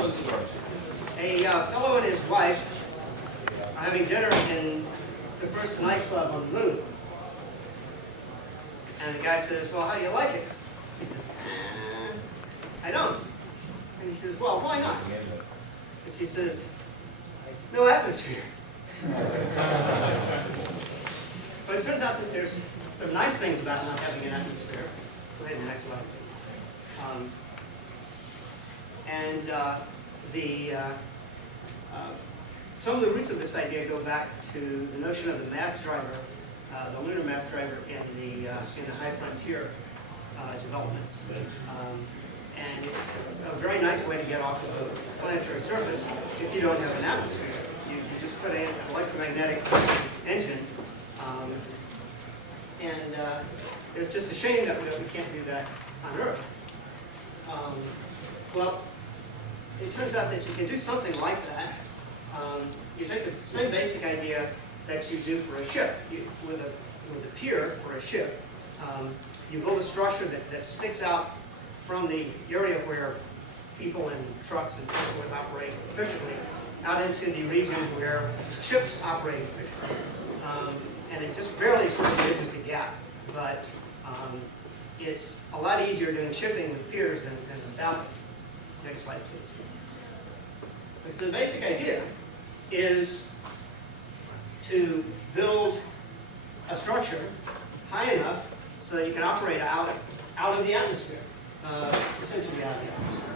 A fellow and his wife are having dinner in the first nightclub on the moon. And the guy says, well, how do you like it? She says, I don't. And he says, well, why not? And she says, no atmosphere. But it turns out that there's some nice things about not having an atmosphere. Go ahead, the next slide, please. Some of the roots of this idea go back to the notion of the mass driver, the lunar mass driver in the high frontier developments. And it's a very nice way to get off of the planetary surface if you don't have an atmosphere. You just put an electromagnetic engine, and it's just a shame that we can't do that on Earth. Well, it turns out that you can do something like that. You take the same basic idea that you do for a ship. With a pier for a ship, you build a structure that sticks out from the area where people and trucks and so forth operate efficiently, out into the region where ships operate efficiently. And it just barely sort of bridges the gap. But it's a lot easier doing shipping with piers than without it. Next slide, please. So the basic idea is to build a structure high enough so that you can operate out of the atmosphere, essentially out of the atmosphere.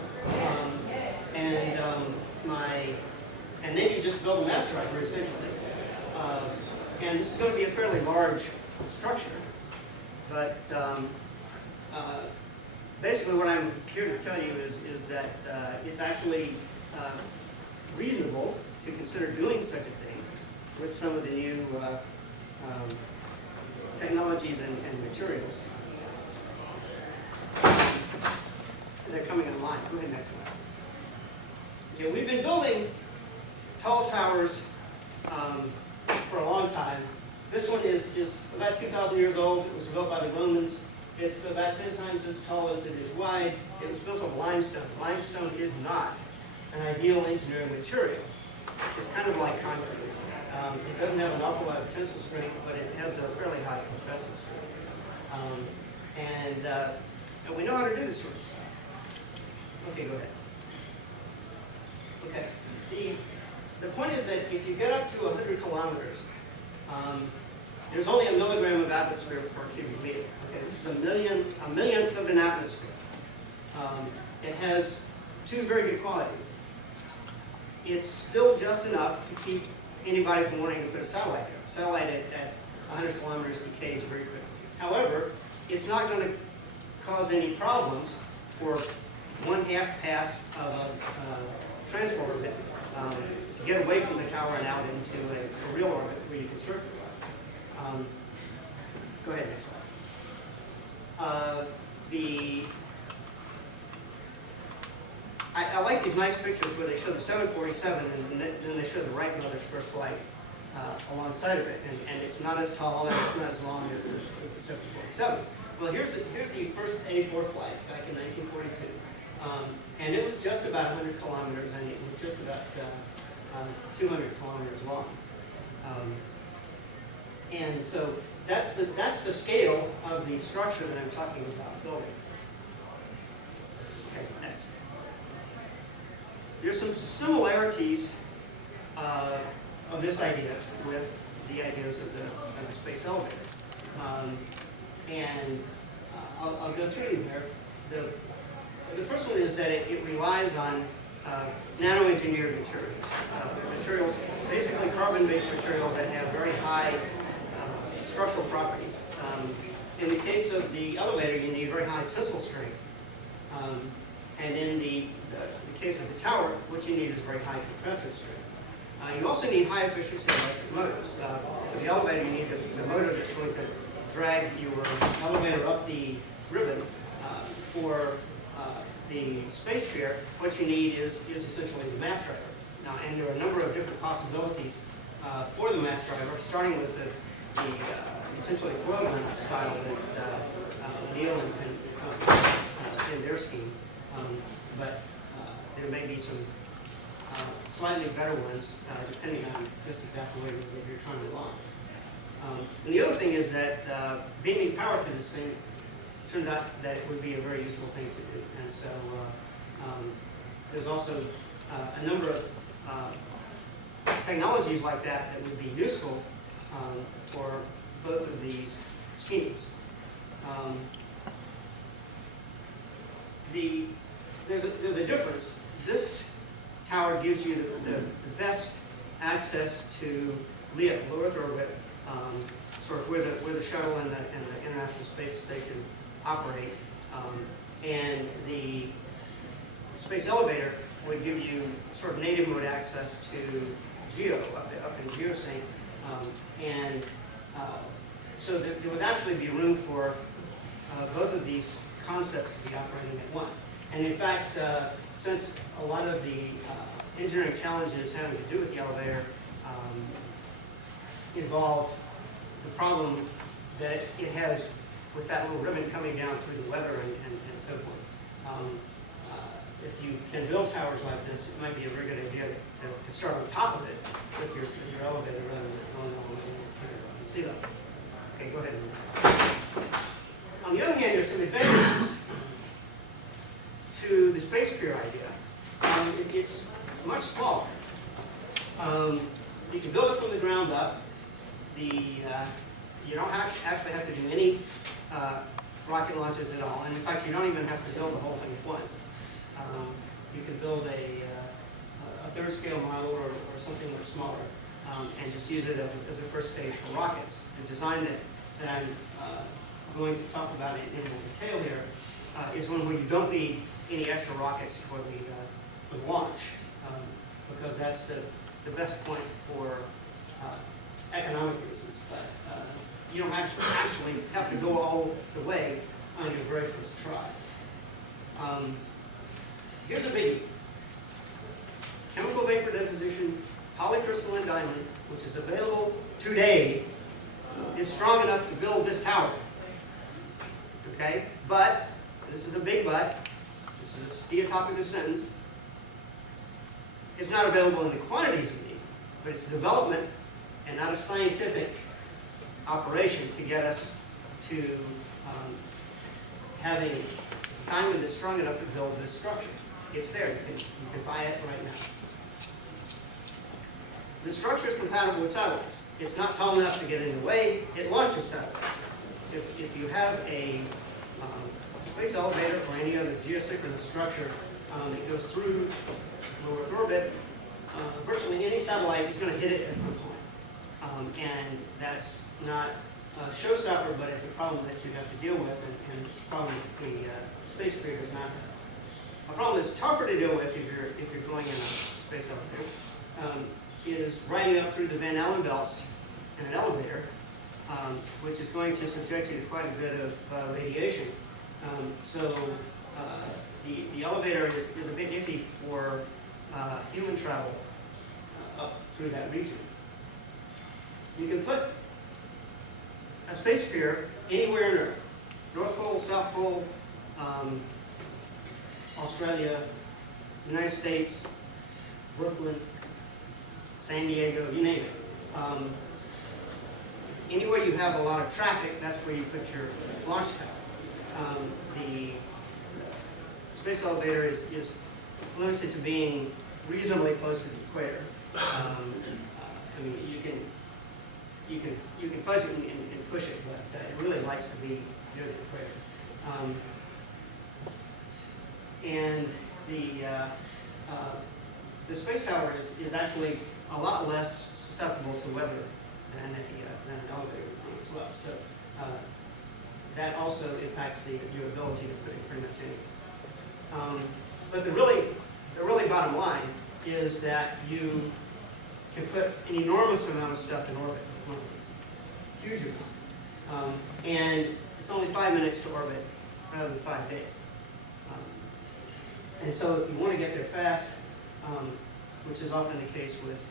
And then you just build a mass driver, essentially. And this is going to be a fairly large structure, but basically what I'm here to tell you is that it's actually reasonable to consider doing such a thing with some of the new technologies and materials. They're coming online. Go ahead, next slide, please. Okay, we've been building tall towers for a long time. This one is about 2,000 years old. It was built by the Romans. It's about 10 times as tall as it is wide. It was built of limestone. Limestone is not an ideal engineering material. It's kind of like concrete. It doesn't have an awful lot of tensile strength, but it has a fairly high compressive strength. And we know how to do this sort of stuff. Okay, go ahead. Okay. The point is that if you get up to 100 kilometers, there's only a milligram of atmosphere per cubic meter. Okay, this is a millionth of an atmosphere. It has two very good qualities. It's still just enough to keep anybody from wanting to put a satellite there. Satellite at 100 kilometers decays very quickly. However, it's not going to cause any problems for 1/2 pass of a transport orbit to get away from the tower and out into a real orbit where you can circulate. Go ahead, next slide. I like these nice pictures where they show the 747 and then they show the Wright brothers' first flight alongside of it, and it's not as tall and it's not as long as the 747. Well, here's the first A4 flight back in 1942, and it was just about 100 kilometers, and it was just about 200 kilometers long. And so that's the scale of the structure that I'm talking about building. Okay, next. There's some similarities of this idea with the ideas of the space elevator. I'll go through them here. The first one is that it relies on nano-engineered materials. Basically carbon-based materials that have very high structural properties. In the case of the elevator, you need very high tensile strength. And in the case of the tower, what you need is very high compressive strength. You also need high efficiency electric motors. For the elevator, you need the motor that's going to drag your elevator up the ribbon. For the space pier, what you need is essentially the mass driver. Now, and there are a number of different possibilities for the mass driver, starting with the essentially oil lamp style that Neil and in their scheme. But there may be some slightly better ones, depending on just exactly what it is that you're trying to launch. And the other thing is that beaming power to this thing turns out that it would be a very useful thing to do. And so there's also a number of technologies like that that would be useful for both of these schemes. There's a difference. This tower gives you the best access to LEO, low Earth orbit, sort of where the shuttle and the International Space Station operate, and the space elevator would give you sort of native mode access to GEO, up in geosync, and so there would actually be room for both of these concepts to be operating at once. And in fact, since a lot of the engineering challenges having to do with the elevator involve the problem that it has with that little ribbon coming down through the weather and so forth. If you can build towers like this, it might be a very good idea to start on top of it with your elevator rather than going all the way to the sea level. Okay, go ahead. On the other hand, there's some advantages to the space pier idea. It's much smaller. You can build it from the ground up. You don't actually have to do any rocket launches at all. And in fact, you don't even have to build the whole thing at once. You can build a third scale model or something much smaller and just use it as a first stage for rockets. The design that I'm going to talk about in more detail here is one where you don't need any extra rockets for the launch, because that's the best point for economic reasons. But you don't actually have to go all the way on your very first try. Here's a biggie. Chemical vapor deposition polycrystalline diamond, which is available today, is strong enough to build this tower. Okay? But, this is a big but, this is the top of the sentence, it's not available in the quantities we need, but it's development and not a scientific operation to get us to having a diamond that's strong enough to build this structure. It's there. You can buy it right now. The structure is compatible with satellites. It's not tall enough to get in the way. It launches satellites. If you have a space elevator or any other geosynchronous structure that goes through low Earth orbit, virtually any satellite is going to hit it at some point. And that's not a showstopper, but it's a problem that you have to deal with, and it's a problem that the space pier does not have. A problem that's tougher to deal with if you're going in a space elevator is riding up through the Van Allen belts in an elevator, which is going to subject you to quite a bit of radiation. So the elevator is a bit iffy for human travel up through that region. You can put a space pier anywhere on Earth. North Pole, South Pole, Australia, United States, Brooklyn, San Diego, you name it. Anywhere you have a lot of traffic, that's where you put your launch tower. The space elevator is limited to being reasonably close to the equator. I mean, you can fudge it and push it, but it really likes to be near the equator. And the space tower is actually a lot less susceptible to weather than an elevator would be as well. So that also impacts your ability to put in pretty much anything. But the really bottom line is that you can put an enormous amount of stuff in orbit with one of these. Huge amount. And it's only 5 minutes to orbit rather than 5 days. And so if you want to get there fast, which is often the case with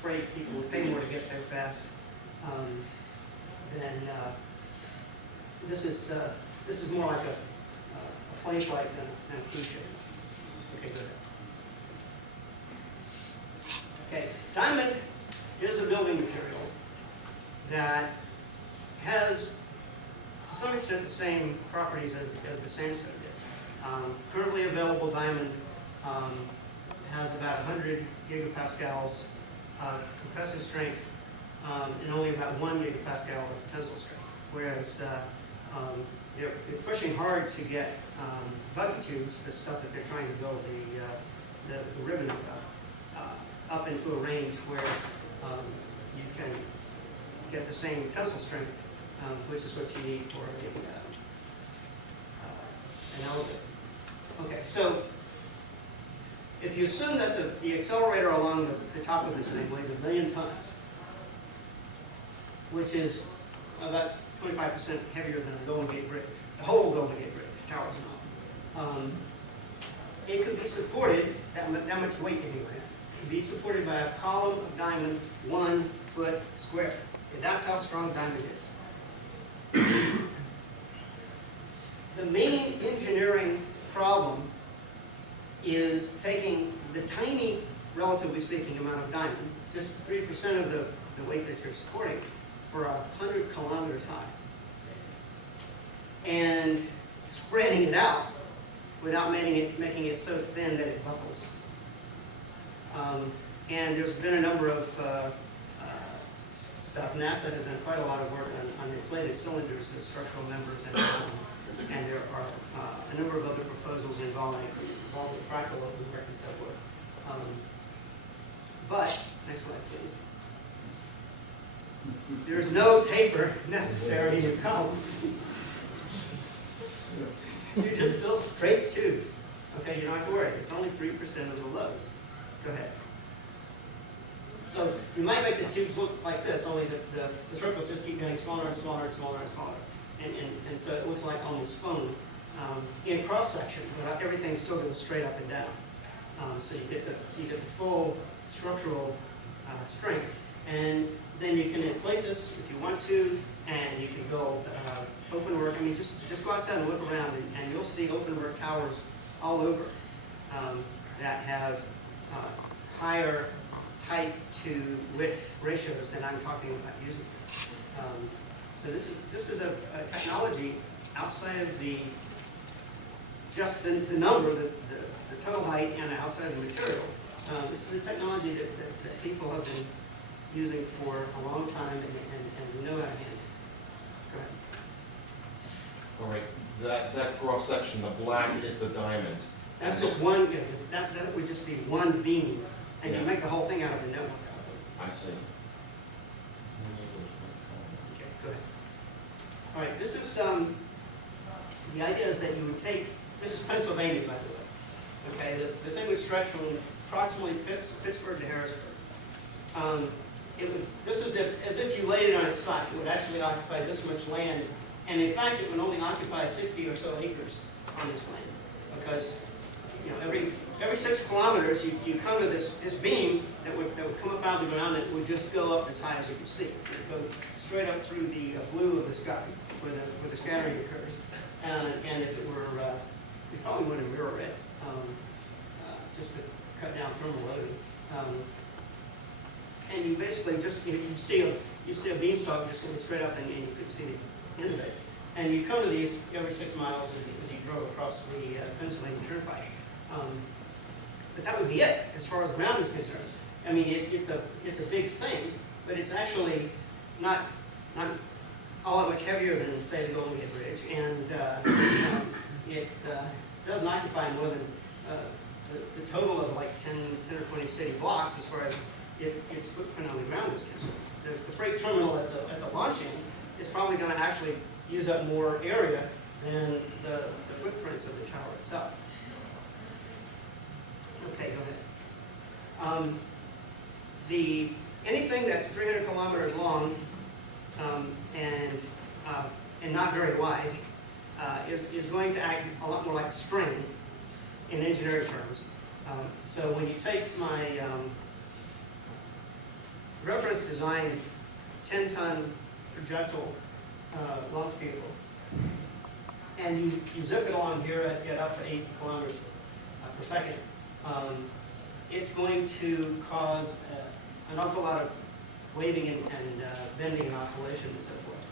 freight, people will pay more to get there fast, then this is more like a plane flight than a cruise ship. Okay, go ahead. Okay, diamond is a building material that has, to some extent, the same properties as the sandstone did. Currently available diamond has about 100 gigapascals of compressive strength and only about 1 gigapascal of tensile strength, whereas they're pushing hard to get bucket tubes, the stuff that they're trying to build the ribbon up into a range where you can get the same tensile strength, which is what you need for an elevator. Okay, so if you assume that the accelerator along the top of this thing weighs 1 million tons, which is about 25% heavier than the Golden Gate Bridge, the whole Golden Gate Bridge, towers and all, it could be supported, that much weight anyway, could be supported by a column of diamond 1 foot square. Okay, that's how strong diamond is. The main engineering problem is taking the tiny, relatively speaking, amount of diamond, just 3% of the weight that you're supporting, for 100 kilometers high, and spreading it out without making it so thin that it buckles. And there's been a number of stuff. NASA has done quite a lot of work on inflated cylinders as structural members, and there are a number of other proposals involving fractal open work and so forth. But, next slide please. There's no taper necessary in your columns. You just build straight tubes. Okay, you don't have to worry. It's only 3% of the load. Go ahead. So you might make the tubes look like this, only the circles just keep getting smaller and smaller and smaller and smaller. And so it looks like almost foam in cross-section, but everything still goes straight up and down. So you get the full structural strength. And then you can inflate this if you want to, and you can build open work. I mean, just go outside and look around, and you'll see open work towers all over that have higher height to width ratios than I'm talking about using. So this is a technology outside of just the number, the total height, and outside of the material. This is a technology that people have been using for a long time, and we know how to handle it. Go ahead. All right, that cross section, the black is the diamond. That's just one. Yeah, that would just be one beam, and you make the whole thing out of the node. I see. Okay, go ahead. All right, this is the idea is that you would take. This is Pennsylvania, by the way. Okay, the thing would stretch from approximately Pittsburgh to Harrisburg. This is as if you laid it on its side. It would actually occupy this much land, and in fact, it would only occupy 60 or so acres on this land, because every 6 kilometers you come to this beam that would come up out of the ground, and it would just go up as high as you can see. It would go straight up through the blue of the sky where the scattering occurs. And if it were, we probably want to mirror it just to cut down thermal loading. And you basically just, you see a beanstalk just going straight up, and you couldn't see the end of it. And you come to these every 6 miles as you drove across the Pennsylvania Turnpike. But that would be it as far as the mountain is concerned. I mean, it's a big thing, but it's actually not all that much heavier than, say, the Golden Gate Bridge, and it doesn't occupy more than the total of like 10 or 20 city blocks as far as its footprint on the ground is concerned. The freight terminal at the launching is probably going to actually use up more area than the footprints of the tower itself. Okay, go ahead. Anything that's 300 kilometers long and not very wide is going to act a lot more like a string in engineering terms. So when you take my reference design 10-ton projectile launch vehicle, and you zip it along here at up to 8 kilometers per second, it's going to cause an awful lot of waving and bending and oscillation and so forth.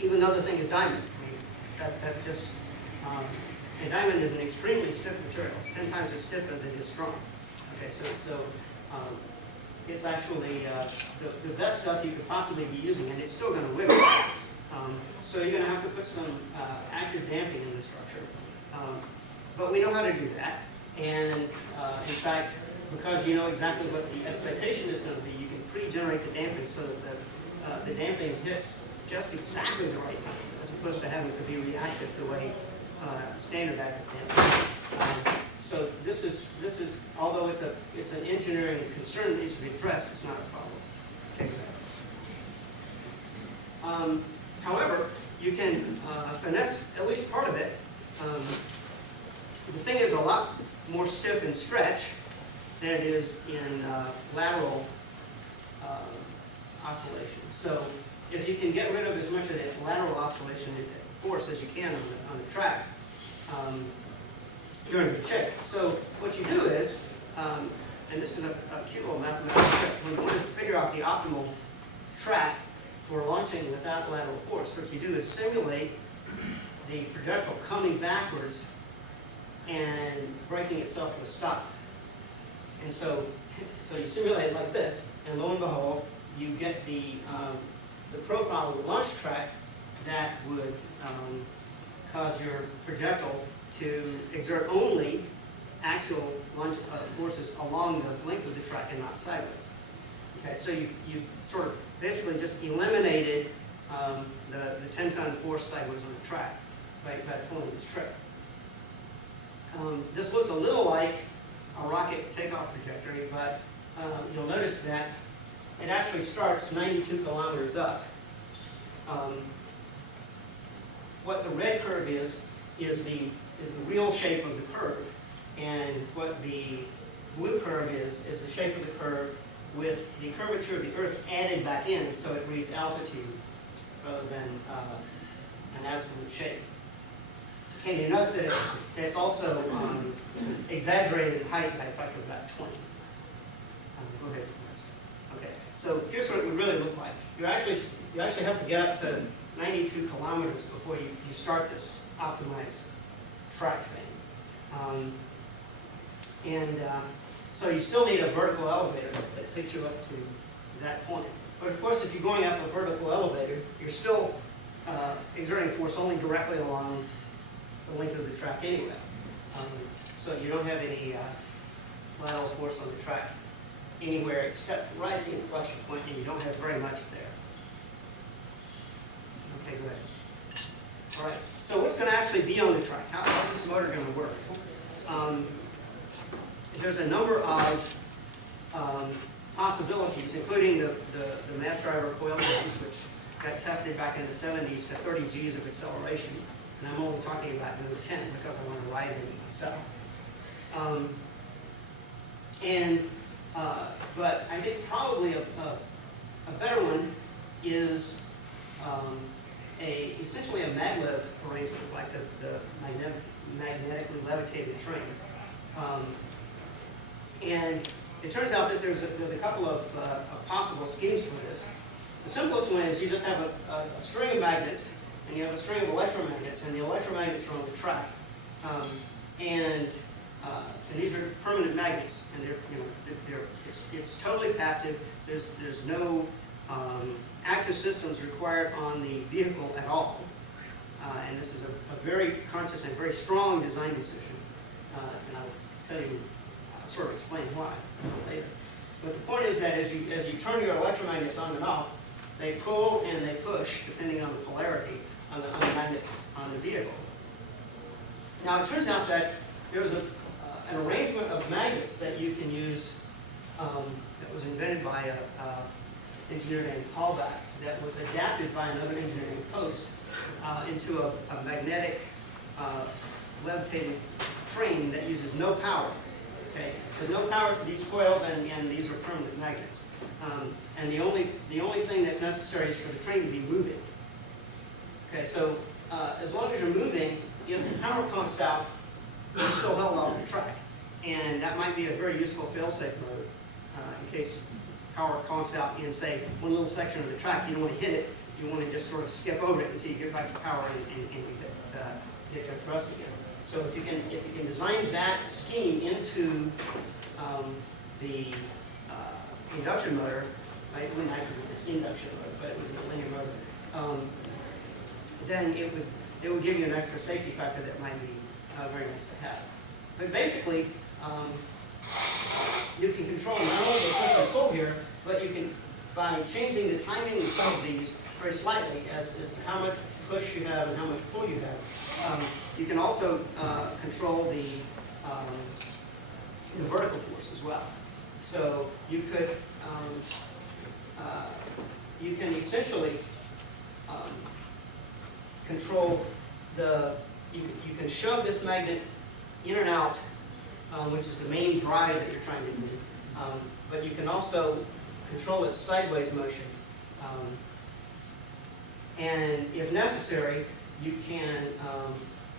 Even though the thing is diamond, I mean, that's just, and diamond is an extremely stiff material. It's 10 times as stiff as it is strong. Okay, so it's actually the best stuff you could possibly be using, and it's still going to wiggle. So you're going to have to put some active damping in the structure. But we know how to do that, and in fact, because you know exactly what the excitation is going to be, you can pre-generate the damping so that the damping hits just exactly the right time, as opposed to having to be reactive the way standard active damping. So this is although it's an engineering concern that needs to be addressed, it's not a problem. Okay. However, you can finesse at least part of it. The thing is a lot more stiff in stretch than it is in lateral oscillation. So if you can get rid of as much of the lateral oscillation force as you can on the track, you're in good shape. So what you do is, and this is a cute little mathematical trick, when you want to figure out the optimal track for launching without lateral force, what you do is simulate the projectile coming backwards and breaking itself to a stop. And so you simulate it like this, and lo and behold, you get the profile of the launch track that would cause your projectile to exert only axial forces along the length of the track and not sideways. Okay, so you've sort of basically just eliminated the 10-ton force sideways on the track by pulling this trick. This looks a little like a rocket takeoff trajectory, but you'll notice that it actually starts 92 kilometers up. What the red curve is the real shape of the curve, and what the blue curve is the shape of the curve with the curvature of the Earth added back in, so it reads altitude rather than an absolute shape. Okay, you notice that it's also exaggerated in height by a factor of about 20. Go ahead, please. Okay, so here's what it would really look like. You actually have to get up to 92 kilometers before you start this optimized track thing. So you still need a vertical elevator that takes you up to that point. But of course, if you're going up a vertical elevator, you're still exerting force only directly along the length of the track anyway. So you don't have any lateral force on the track anywhere except right at the inflection point, and you don't have very much there. Okay, good. All right, so what's going to actually be on the track? How's this motor going to work? There's a number of possibilities, including the mass driver coil Gs, which got tested back in the 70s to 30 Gs of acceleration. And I'm only talking about node 10 because I want to ride it myself. But I think probably a better one is essentially a maglev arrangement, like the magnetically levitated trains. And it turns out that there's a couple of possible schemes for this. The simplest one is you just have a string of magnets, and you have a string of electromagnets, and the electromagnets are on the track. And these are permanent magnets, and it's totally passive. There's no active systems required on the vehicle at all. And this is a very conscious and very strong design decision. And I'll tell you, I'll sort of explain why later. But the point is that as you turn your electromagnets on and off, they pull and they push, depending on the polarity, on the magnets on the vehicle. Now it turns out that there's an arrangement of magnets that you can use that was invented by an engineer named Hallback that was adapted by another engineer named Post into a magnetic levitating train that uses no power. Okay, there's no power to these coils, and these are permanent magnets. And the only thing that's necessary is for the train to be moving. Okay, so as long as you're moving, if the power conks out, they're still held off the track. And that might be a very useful fail-safe mode in case power conks out in, say, one little section of the track. You don't want to hit it. You want to just sort of skip over it until you get back to power and get your thrust again. So if you can design that scheme into the induction motor, right? It wouldn't actually be an induction motor, but it would be a linear motor. Then it would give you an extra safety factor that might be very nice to have. But basically, you can control not only the push and pull here, but you can, by changing the timing of some of these very slightly as to how much push you have and how much pull you have, you can also control the vertical force as well. So you could, you can essentially control you can shove this magnet in and out, which is the main drive that you're trying to do. But you can also control its sideways motion. And if necessary, you can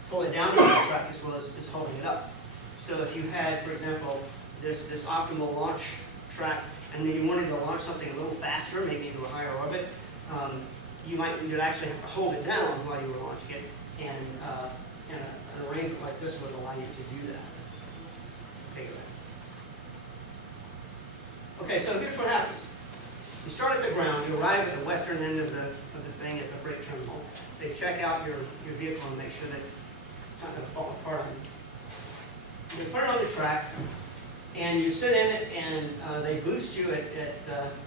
pull it down into the track as well as holding it up. So if you had, for example, this optimal launch track, and then you wanted to launch something a little faster, maybe to a higher orbit, you'd actually have to hold it down while you were launching it, and an arrangement like this would allow you to do that. Okay, so here's what happens. You start at the ground, you arrive at the western end of the thing at the freight terminal. They check out your vehicle and make sure that it's not going to fall apart on you. You put it on the track, and you sit in it, and they boost you at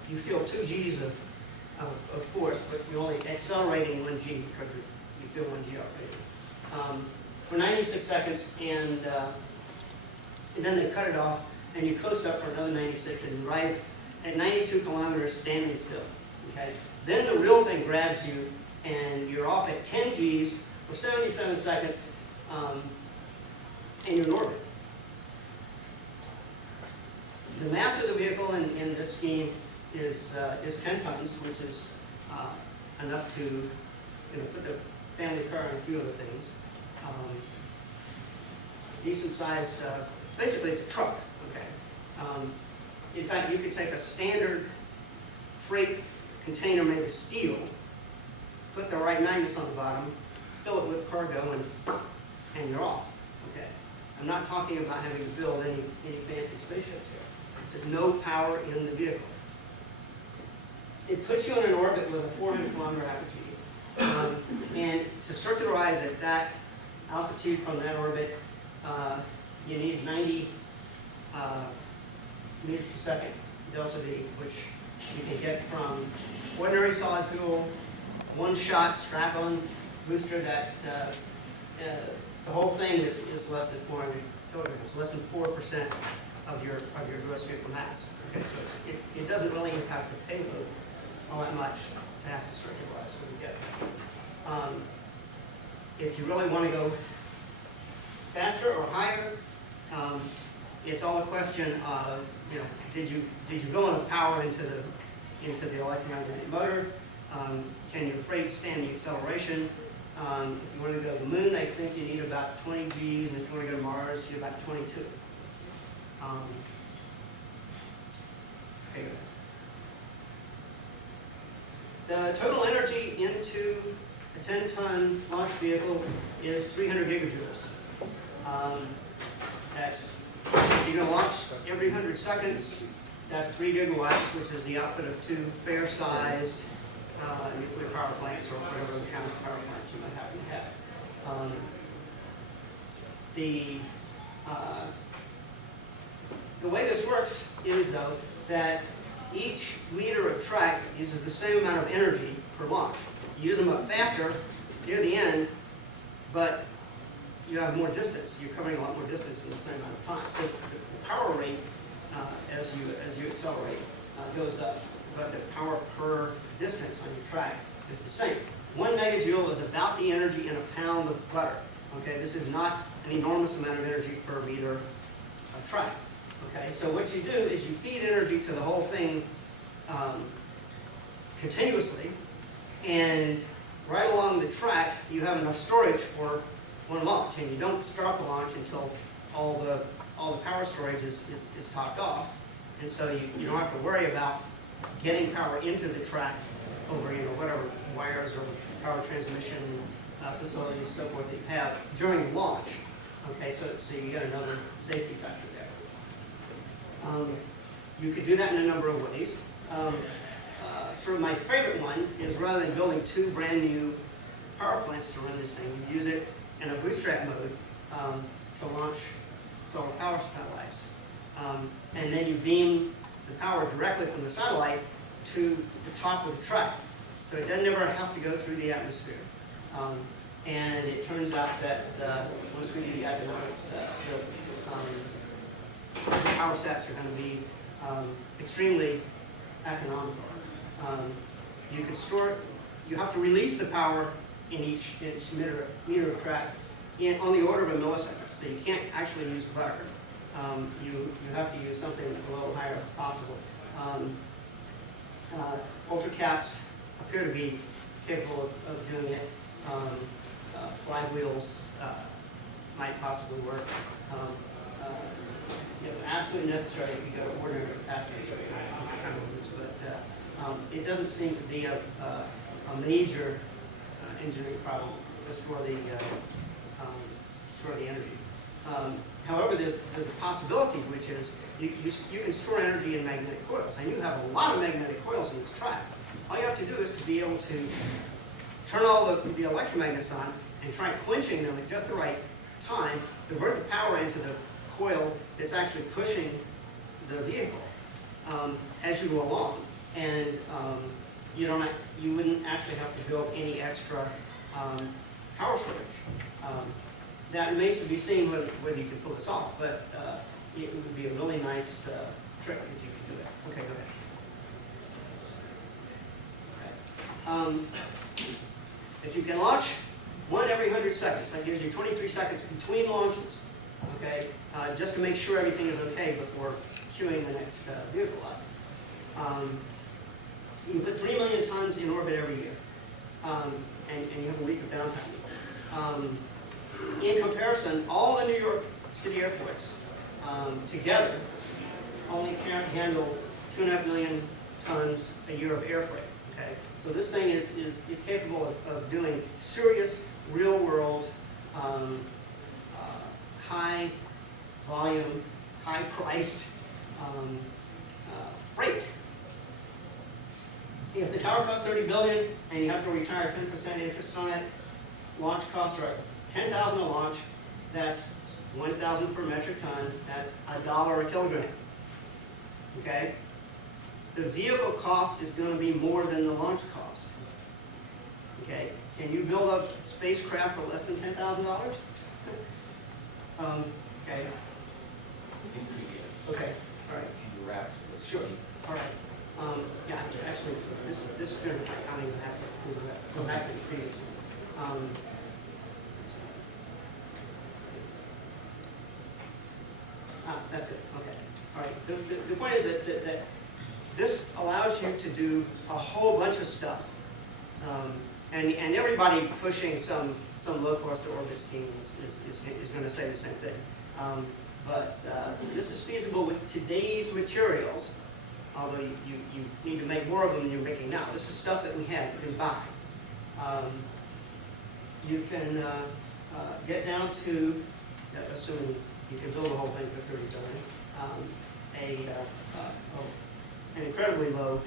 you feel 2 G's of force, but you're only accelerating 1 G because you feel 1 G already. For 96 seconds, and then they cut it off, and you coast up for another 96, and you arrive at 92 kilometers standing still. Okay? Then the real thing grabs you, and you're off at 10 Gs for 77 seconds, and you're in orbit. The mass of the vehicle in this scheme is 10 tons, which is enough to put the family car and a few other things. Decent size, basically it's a truck. Okay. In fact, you could take a standard freight container made of steel, put the right magnets on the bottom, fill it with cargo, and you're off. Okay. I'm not talking about having to build any fancy spaceships here. There's no power in the vehicle. It puts you in an orbit with a 400-kilometer apogee. And to circularize at that altitude from that orbit, you need 90 meters per second delta V, which you can get from ordinary solid fuel, one-shot strap-on booster that the whole thing is less than 400 kilograms, less than 4% of your gross vehicle mass. Okay, so it doesn't really impact the payload all that much to have to circularize when you get there. If you really want to go faster or higher, it's all a question of, did you build enough power into the electromagnetic motor? Can your freight stand the acceleration? If you want to go to the moon, I think you need about 20 Gs, and if you want to go to Mars, you need about 22. Okay. The total energy into a 10-ton launch vehicle is 300 gigajoules. If you're going to launch every 100 seconds, that's 3 gigawatts, which is the output of 2 fair-sized nuclear power plants or whatever kind of power plants you might happen to have. The way this works is, though, that each meter of track uses the same amount of energy per launch. You use them up faster near the end, but you have more distance. You're covering a lot more distance in the same amount of time. So the power rate as you accelerate goes up, but the power per distance on your track is the same. 1 megajoule is about the energy in a pound of butter. Okay, this is not an enormous amount of energy per meter of track. Okay, so what you do is you feed energy to the whole thing continuously, and right along the track you have enough storage for one launch, and you don't start the launch until all the power storage is topped off, and so you don't have to worry about getting power into the track over whatever wires or power transmission facilities and so forth that you have during launch. Okay, so you get another safety factor there. You could do that in a number of ways. Sort of my favorite one is rather than building 2 brand new power plants to run this thing, you use it in a bootstrap mode to launch solar power satellites. And then you beam the power directly from the satellite to the top of the track. So it doesn't ever have to go through the atmosphere. And it turns out that once we do the economics, the power sets are going to be extremely economical. You can store it, you have to release the power in each meter of track on the order of a millisecond. So you can't actually use a clacker. You have to use something a little higher if possible. Ultra caps appear to be capable of doing it. Flywheels might possibly work. If absolutely necessary, you go to ordinary capacitors or kind of moves, but it doesn't seem to be a major engineering problem to store the energy. However, there's a possibility, which is you can store energy in magnetic coils, and you have a lot of magnetic coils in this track. All you have to do is to be able to turn all the electromagnets on and try quenching them at just the right time, divert the power into the coil that's actually pushing the vehicle as you go along, and you wouldn't actually have to build any extra power storage. That remains to be seen whether you can pull this off, but it would be a really nice trick if you could do it. Okay, go ahead. If you can launch one every 100 seconds, that gives you 23 seconds between launches, okay, just to make sure everything is okay before queuing the next vehicle up. You put 3 million tons in orbit every year, and you have a week of downtime. In comparison, all the New York City airports together only can't handle 2.5 million tons a year of air freight. Okay, so this thing is capable of doing serious, real-world, high volume, high-priced freight. If the tower costs $30 billion and you have to retire 10% interest on it, launch costs are $10,000 a launch. That's $1,000 per metric ton. That's $1 a kilogram. Okay. The vehicle cost is going to be more than the launch cost. Okay. Can you build a spacecraft for less than $10,000? Okay. Okay. All right. Sure. All right. Yeah. Actually, this is going to. I don't even have to go back to the previous one. That's good. Okay. All right. The point is that this allows you to do a whole bunch of stuff, and everybody pushing some low-cost orbit scheme is going to say the same thing. But this is feasible with today's materials, although you need to make more of them than you're making now. This is stuff that we have, you can buy. You can get down to, assuming you can build the whole thing for $30 billion, an incredibly low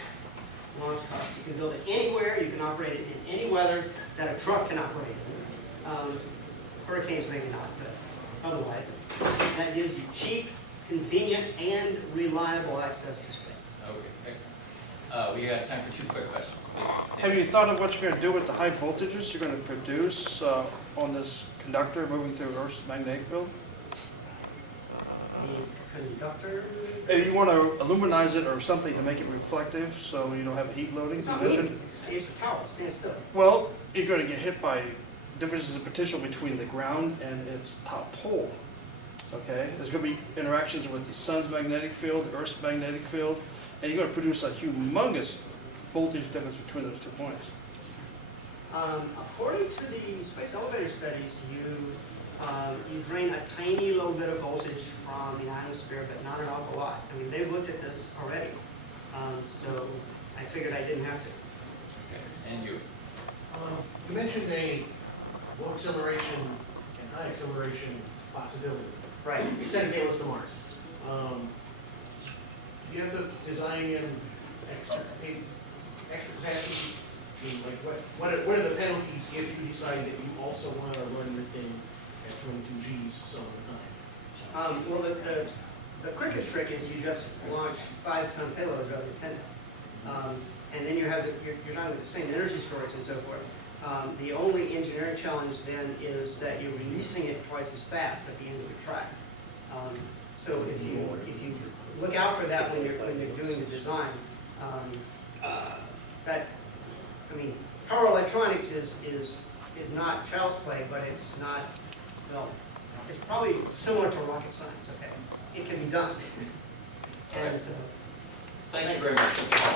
launch cost. You can build it anywhere, you can operate it in any weather that a truck can operate in. Hurricanes maybe not, but otherwise, that gives you cheap, convenient, and reliable access to space. Okay, excellent. We got time for 2 quick questions, please. Have you thought of what you're going to do with the high voltages you're going to produce on this conductor moving through Earth's magnetic field? Conductor? If you want to illuminize it or something to make it reflective so you don't have heat loading It's not condition. moving. It's a tower. It stands still. Well, you're going to get hit by differences in potential between the ground and its top pole. Okay? There's going to be interactions with the sun's magnetic field, the Earth's magnetic field, and you're going to produce a humongous voltage difference between those 2 points. According to the space elevator studies, You drain a tiny little bit of voltage from the ionosphere, but not an awful lot. I mean, they've looked at this already, so I figured I didn't have to. Okay. And you? You mentioned a low acceleration and high acceleration possibility. Right. Sending payloads to Mars. You have to design in extra capacity. I mean, like what are the penalties if you decide that you also want to run your thing at 22 Gs some of the time? Well, the quickest trick is you just launch 5-ton payloads rather than 10-ton. And then you're done with the same energy storage and so forth. The only engineering challenge then is that you're releasing it twice as fast at the end of the track. So if you look out for that when you're doing the design, power electronics is not child's play, but it's not, well, it's probably similar to rocket science, okay? It can be done. And Thank you very much, Mr.